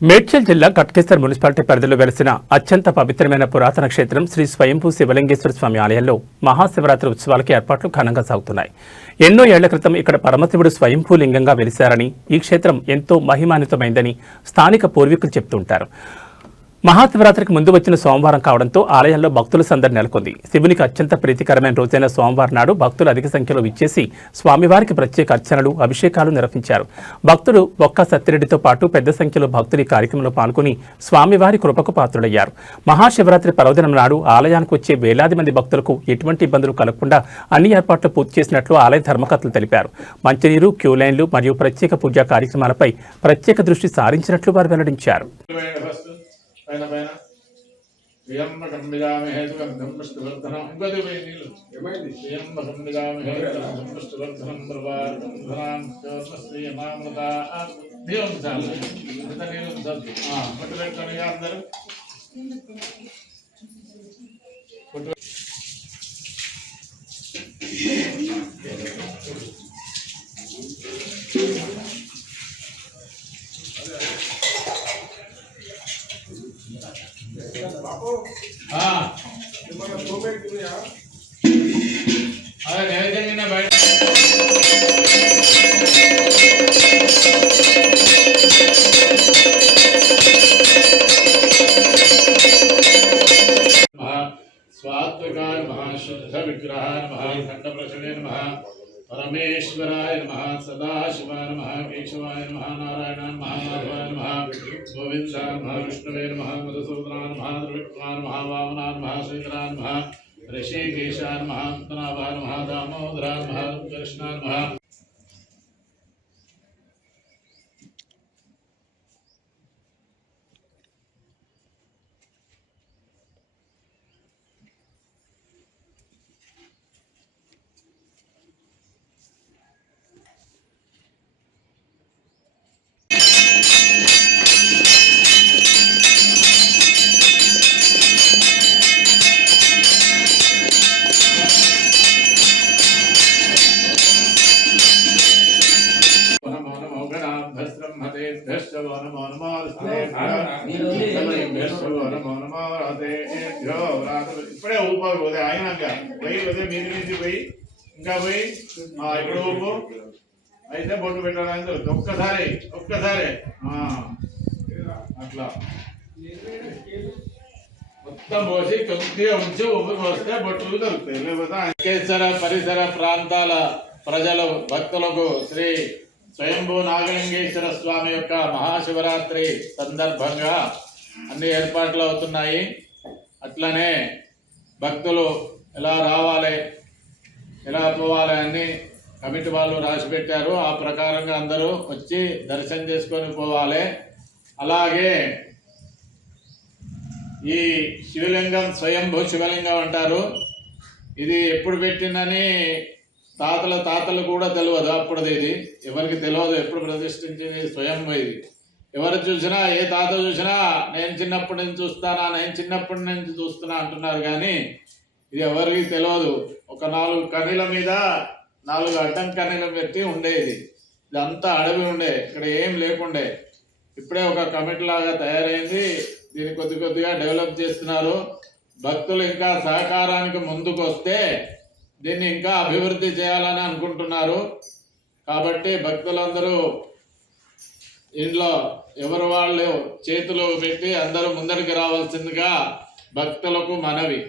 మేడ్చల్ జిల్లా కట్కేసర్ మున్సిపాలిటీ పరిధిలో వెలిసిన అత్యంత పవిత్రమైన పురాతన క్షేత్రం శ్రీ స్వయంభూ శివలింగేశ్వర స్వామి ఆలయంలో మహాశివరాత్రి ఉత్సవాలకి ఏర్పాట్లు ఘనంగా సాగుతున్నాయి. ఎన్నో ఏళ్ల క్రితం ఇక్కడ పరమశివుడు స్వయంభూ లింగంగా వెలిశారని, ఈ క్షేత్రం ఎంతో మహిమాన్వితమైందని స్థానిక పూర్వీకులు చెబుతుంటారు. మహాశివరాత్రికి ముందు వచ్చిన సోమవారం కావడంతో ఆలయంలో భక్తుల సందడి నెలకొంది. శివునికి అత్యంత ప్రీతికరమైన రోజైన సోమవారం నాడు భక్తులు అధిక సంఖ్యలో విచ్చేసి స్వామివారికి ప్రత్యేక అర్చనలు, అభిషేకాలు నిర్వహించారు. భక్తులు బొక్క సత్తిరెడ్డితో పాటు పెద్ద సంఖ్యలో భక్తులు ఈ కార్యక్రమంలో పాల్గొని స్వామివారి కృపకు పాత్రులయ్యారు. మహాశివరాత్రి పర్వదినం నాడు ఆలయానికి వచ్చే వేలాది మంది భక్తులకు ఎటువంటి ఇబ్బందులు కలగకుండా అన్ని ఏర్పాట్లు పూర్తి చేసినట్లు ఆలయ ధర్మకర్తలు తెలిపారు. మంచినీరు, క్యూ లైన్లు మరియు ప్రత్యేక పూజా కార్యక్రమాలపై ప్రత్యేక దృష్టి సారించినట్లు వారు వెల్లడించారు. పైన పైన వియంబకం విజామహే సుగంధం పుష్టివర్ధనం ఇంకోది పోయి నీళ్ళు వియంబకం విజామహే సుగంధం పుష్టివర్ధనం బ్రవార్ధనం శ్రీయమామృత నీళ్ళు చాలు అంత నీళ్ళు చాలు పట్టు పెట్టుకొని అందరూ నైవేద్యంగా బయట स्वात्विकाय नमः शुद्ध विग्रहाय नमः खंड प्रसवे नमः परमेश्वराय नमः सदाशिवाय नमः केशवाय नमः नारायणाय नमः माधवाय नमः गोविंदाय नमः विष्णवे नमः मधुसूदनाय नमः त्रिविक्रमाय नमः वामनाय नमः श्रीधराय नमः ऋषिकेशाय नमः पद्मनाभाय नमः दामोदराय नमः कृष्णाय नमः ఇప్పుడే ఊపోతే అయినాక పోయి పోతే మీది మీది పోయి ఇంకా పోయి ఇప్పుడు ఊపు అయితే బొట్టు పెట్టాలని ఒక్కసారి అట్లా మొత్తం పోసి కొద్దిగా ఉంచి ఉప్పు పోస్తే బొట్టులు దొరుకుతాయి. లేకపోతే కేసర పరిసర ప్రాంతాల ప్రజలు భక్తులకు శ్రీ స్వయంభూ నాగలింగేశ్వర స్వామి యొక్క మహాశివరాత్రి సందర్భంగా అన్ని ఏర్పాట్లు అవుతున్నాయి. అట్లనే భక్తులు ఎలా రావాలి, ఎలా పోవాలి అన్ని కమిటీ వాళ్ళు రాసి పెట్టారు. ఆ ప్రకారంగా అందరూ వచ్చి దర్శనం చేసుకొని పోవాలి. అలాగే ఈ శివలింగం స్వయంభూ శివలింగం అంటారు. ఇది ఎప్పుడు పెట్టిందని తాతలు కూడా తెలియదు. అప్పుడుది ఇది ఎవరికి తెలియదు. ఎప్పుడు ప్రతిష్ఠించింది స్వయంభూ. ఇది ఎవరు చూసినా, ఏ తాత చూసినా నేను చిన్నప్పటి నుంచి చూస్తున్నా అంటున్నారు. కానీ ఇది ఎవరికి తెలియదు. ఒక 4 కన్నీల మీద 4 అడ్డం కన్నీలు పెట్టి ఉండేది. ఇదంతా అడవి ఉండే, ఇక్కడ ఏం లేకుండే. ఇప్పుడే ఒక కమిటీ లాగా తయారైంది. దీన్ని కొద్దిగా డెవలప్ చేస్తున్నారు. భక్తులు ఇంకా సహకారానికి ముందుకు వస్తే దీన్ని ఇంకా అభివృద్ధి చేయాలని అనుకుంటున్నారు. కాబట్టి భక్తులందరూ ఇంట్లో ఎవరు వాళ్ళు చేతులు పెట్టి అందరూ ముందరికి రావాల్సిందిగా భక్తులకు మనవి.